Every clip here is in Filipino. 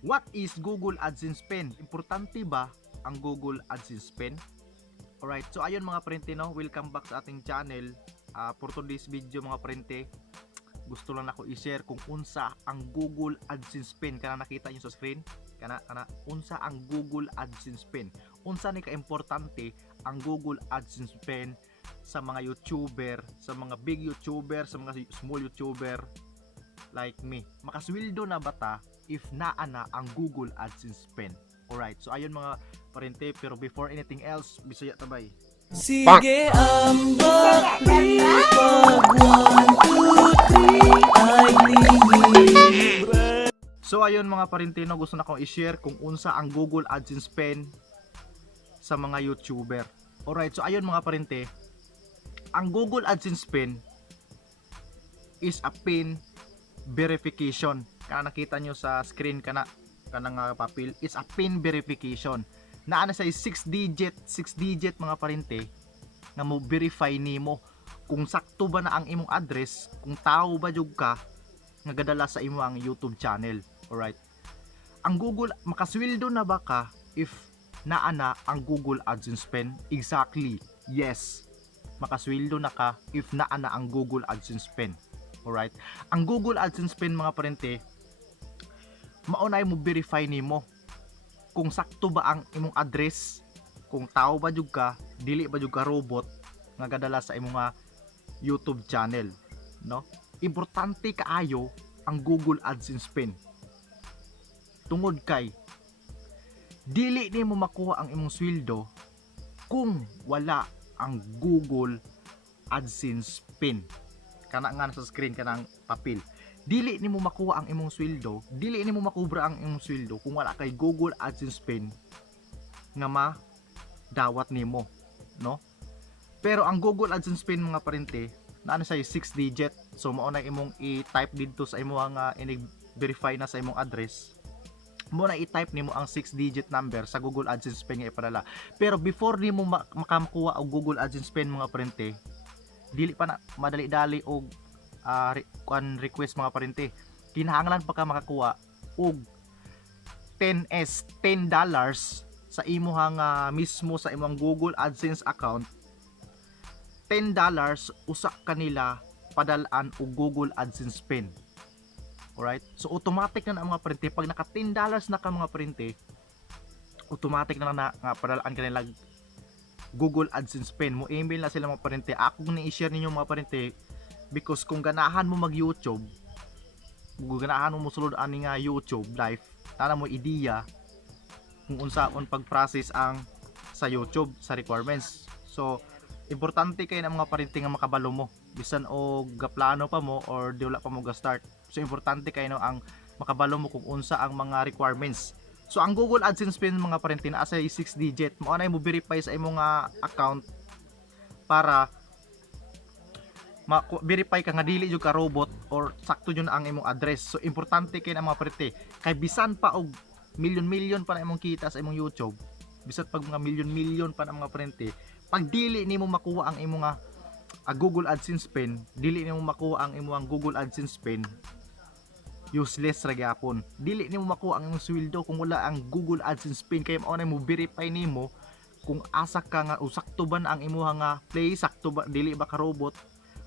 What is Google AdSense Pen? Importante ba ang Google AdSense Pen? Alright, so ayun mga printe, no, welcome back sa ating channel. For today's video mga printe, gusto lang ako i-share kung unsa ang Google AdSense Pen. Kana nakita nyo sa screen, kana unsa ang Google AdSense Pen. Unsa ni ka-importante ang Google AdSense Pen sa mga YouTuber, sa mga big YouTuber, sa mga small YouTuber like me. Makasweldo na bata if naa na ang Google AdSense Pen. Alright, so ayun mga parente, pero before anything else, Bisaya tabay. Sige ang bakli pag 1, 2, 3 ay libre. So ayun mga parentino, gusto na akong i-share kung unsa ang Google AdSense Pen sa mga YouTuber. Alright, so ayun mga parente, ang Google AdSense Pen is a pin verification. Kana nakita nyo sa screen kanang papel, it's a pin verification. Na ano sa 6 digit mga parente nga mo verify nimo kung sakto ba na ang imong address, kung tao ba jud ka nga gadala sa imo ang YouTube channel. Alright. Ang Google, makasweldo na ba ka if naa na ang Google AdSense Pen? Exactly. Yes. Makasweldo na ka if naa na ang Google AdSense Pen. Alright. Ang Google AdSense Pen mga parente, maunay mo verify nimo kung sakto ba ang imong address, kung tao ba jud ka, dili ba jud ka robot nga gadala sa imong YouTube channel, no? Importante kaayo ang Google AdSense Pen. Tungod kay dili nimo makuha ang imong sweldo kung wala ang Google AdSense Pen. Kana nga sa screen kanang papel. Dili nimo makuha ang imong sweldo, dili nimo makubra ang imong sweldo kung wala kay Google AdSense Pen nga dawat nimo, no? Pero ang Google AdSense Pen mga parente, naano sa 6 digit. So mao na imong i-type dito sa imong inig-verify na sa imong address. Mo na i-type nimo ang 6 digit number sa Google AdSense Pen nga ipadala. Pero before nimo makakuha og Google AdSense Pen mga parente, dili pa na madali-dali og request mga parente. Kinahanglan pa ka makakuha og $10 sa imuhang mismo sa imong Google AdSense account. $10 usa kanila padalaan og Google AdSense Pen. Alright? So automatic na mga parente, pag naka $10 na ka mga parente, automatic na nga padalaan kanila Google AdSense Pen. Mo email na sila mga parente. Ako kung i-share ninyo mga parente, because kung ganahan mo mag YouTube, kung ganahan mo musulod ani nga YouTube live, tana mo ideya kung unsaon pag-process ang sa YouTube sa requirements. So importante kay na mga parente nga makabalo mo bisan o gaplano pa mo or di wala pa mo ga-start. So importante kay no ang makabalo mo kung unsa ang mga requirements. So ang Google AdSense Pen mga parente na sa 6 digit, mo anay mo verify sa imong account para ma-verify ka nga dili jud ka robot or sakto jud ang imong address. So importante kay na mga parente, kay bisan pa og milyon pa na imong kita sa imong YouTube, bisan pag mga milyon pa na mga parente, pag dili nimo makuha ang imong Google AdSense Pen, dili nimo makuha ang imong Google AdSense Pen, useless ra gyapon. Dili nimo makuha ang imong sweldo kung wala ang Google AdSense Pen. Kay mao na mo verify nimo kung asa ka nga sakto ba ang imong play, sakto ba, dili ba ka robot.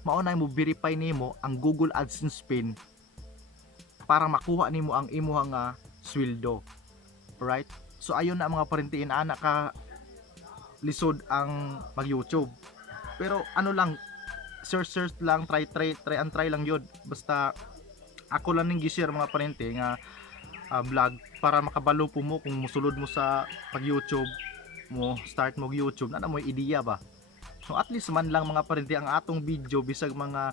Mao na mo verify nimo ang Google AdSense Pen para makuha nimo ang imong sweldo. Alright? So ayun na mga parente, ana ka lisod ang mag YouTube. Pero ano lang, search lang, try lang yun. Basta ako lang ning gi-share mga parente nga vlog para makabalo po mo kung musulod mo sa pag YouTube mo, start mo YouTube, na mo ideya ba. So at least man lang mga parente ang atong video bisag mga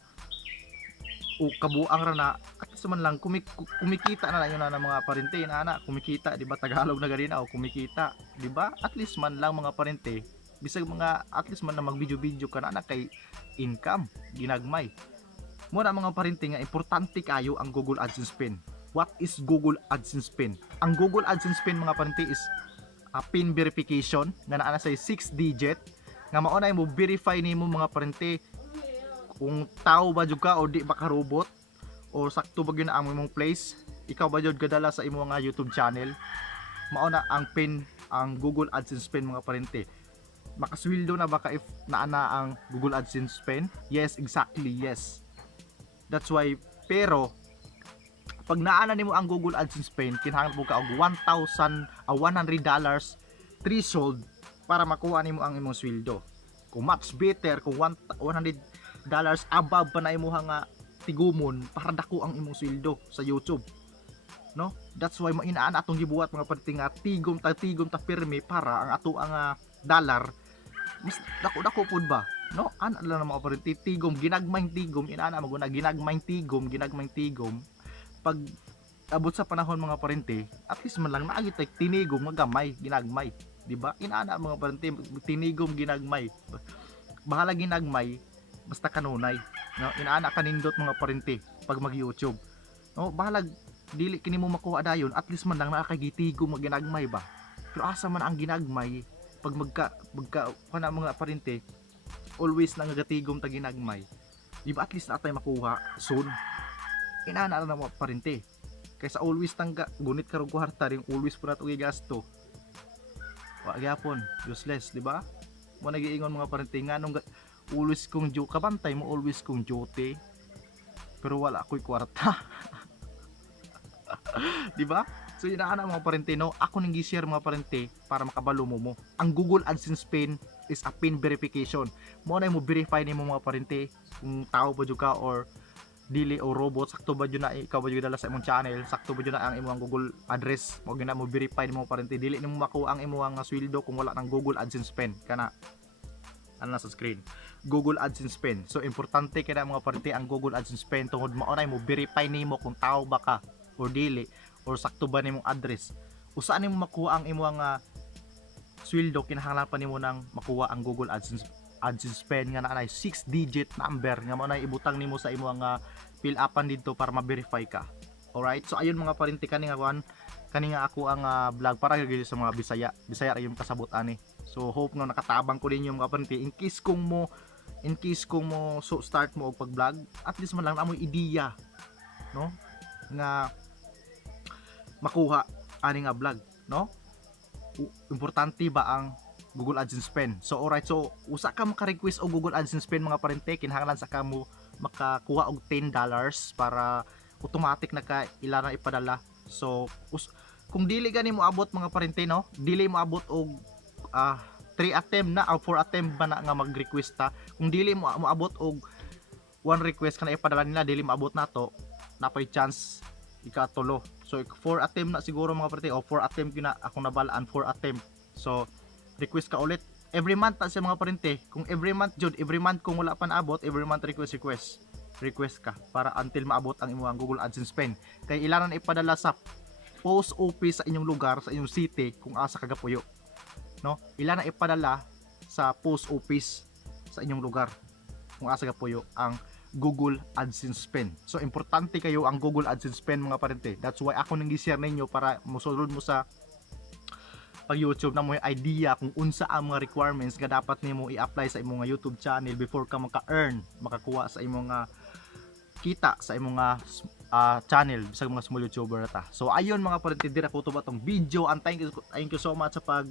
kabuang ra na, at least man lang kumikita na yun na mga parente na kumikita, di ba? Tagalog na gani na o kumikita, di ba? At least man lang mga parente, bisag mga at least man na mag video ka na kay income ginagmay. Muna mga parente nga importante kayo ang Google AdSense Pen. What is Google AdSense Pen? Ang Google AdSense Pen mga parente is a pin verification na naa sa 6 digit nga mao na mo verify nimo mga parente kung tao ba jud ka o di ba ka robot o sakto ba gyud ang imong place. ikaw ba jud gadala sa imo nga YouTube channel, mao na ang pin, ang Google AdSense pin mga parente. Makasweldo na baka if naana ang Google AdSense pin? Yes, exactly, yes. That's why, pero pag naana nimo ang Google AdSense pin, kinahanglan mo ka og $100 threshold para makuha nimo ang imong sweldo. Kung much better kung $100 above pa na imong nga tigumon para dako ang imong sweldo sa YouTube. No? That's why mainaan atong gibuhat mga parente nga tigom ta pirmi para ang ato ang dollar mas dako pud ba, no? Ana lang mga parente, tigom ginagmayng tigom, inaana maguna ginagmayng tigom pag abot sa panahon mga parente, at least man lang naagi tay tinigom magamay ginagmay, di ba? Inaana mga parente, tinigom ginagmay, bahala ginagmay basta kanunay, no? Inaana kanindot mga parente pag mag YouTube, no? Bahala dili kini mo makuha dayon, at least man lang nakagitigom ginagmay ba. Pero asa man ang ginagmay pag magka kana mga parente, always nang gatigom ta ginagmay, di ba? At least natay makuha soon. Inaana na mga parente, kaysa always tangga gunit karong kwarta ring always pud nato gigasto, wa gyapon useless, di ba? Mo nagiingon mga parente nganong always kong kabantay mo always kong duty pero wala ko'y kwarta. Di ba? So inaana mga parente, no? Ako nang gi-share mga parente para makabalo mo. Ang Google AdSense pin is a pin verification. Mo na mo verify nimo mga parente kung tao ba jud ka or dili o robot, sakto ba jud na ikaw ba jud dala sa imong channel, sakto ba jud na ang imong Google address, mo gina mo verify nimo parente, dili nimo makuha ang imong sweldo kung wala nang Google AdSense pin kana ano sa screen, Google AdSense pin. So importante kaya mga parente ang Google AdSense pin tungod mao na mo verify nimo kung tao ba ka or dili, or sakto ba nimong address. Usa nimo makuha ang imong sweldo, kinahanglan pa nimo nang makuha ang Google AdSense pin nga naay 6-digit number nga mao na ibutang nimo sa imong fill upan dito para ma-verify ka. Alright, so ayun mga parente, kani nga ako ang vlog para gyud sa mga Bisaya ra yung kasabot ani. So hope no nakatabang ko ninyo mga parente, in case kung mo so start mo og pag-vlog, at least man lang na mo ideya, no, nga makuha ani nga vlog, no? Importante ba ang Google AdSense pin? So alright, so usa ka maka-request og Google AdSense pin mga parente, kinahanglan sa kamo makakuha og $10 para automatic na ka ilana ipadala. So kung dili gani mo abot mga parente, no, dili mo abot og 3 attempt na o 4 attempt ba na nga mag-request ta, kung dili mo abot og 1 request kana ipadala nila, dili maabot nato, napay chance ikatulo. So 4 attempt na siguro mga parente, o 4 attempt gina ako nabalaan, 4 attempt. So request ka ulit every month ta sa mga parente. Kung every month jud, every month kung wala pa naabot, every month request ka para until maabot ang imong Google AdSense pin. Kay ilanan ipadala sa post office sa inyong lugar, sa inyong city kung asa ka gapuyo, no? Ilanan ipadala sa post office sa inyong lugar kung asa gapuyo ang Google AdSense pin. So importante kayo ang Google AdSense pin mga parente. That's why ako nang gi-share ninyo para mosulod mo sa pag YouTube na mo idea kung unsa ang mga requirements nga dapat nimo i-apply sa imong YouTube channel before ka maka-earn, makakuha sa imong kita sa imong channel sa mga small YouTuber ta. So ayun mga parente, dira ko to ba tong video, and thank you so much sa pag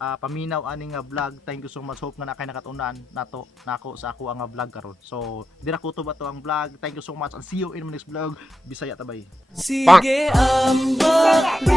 paminaw ani nga vlog. Thank you so much, hope nga na kay nakatunan nako sa ako ang vlog karon. So dira ko to ba to ang vlog. Thank you so much and see you in my next vlog. Bisaya tabay. Sige, ambak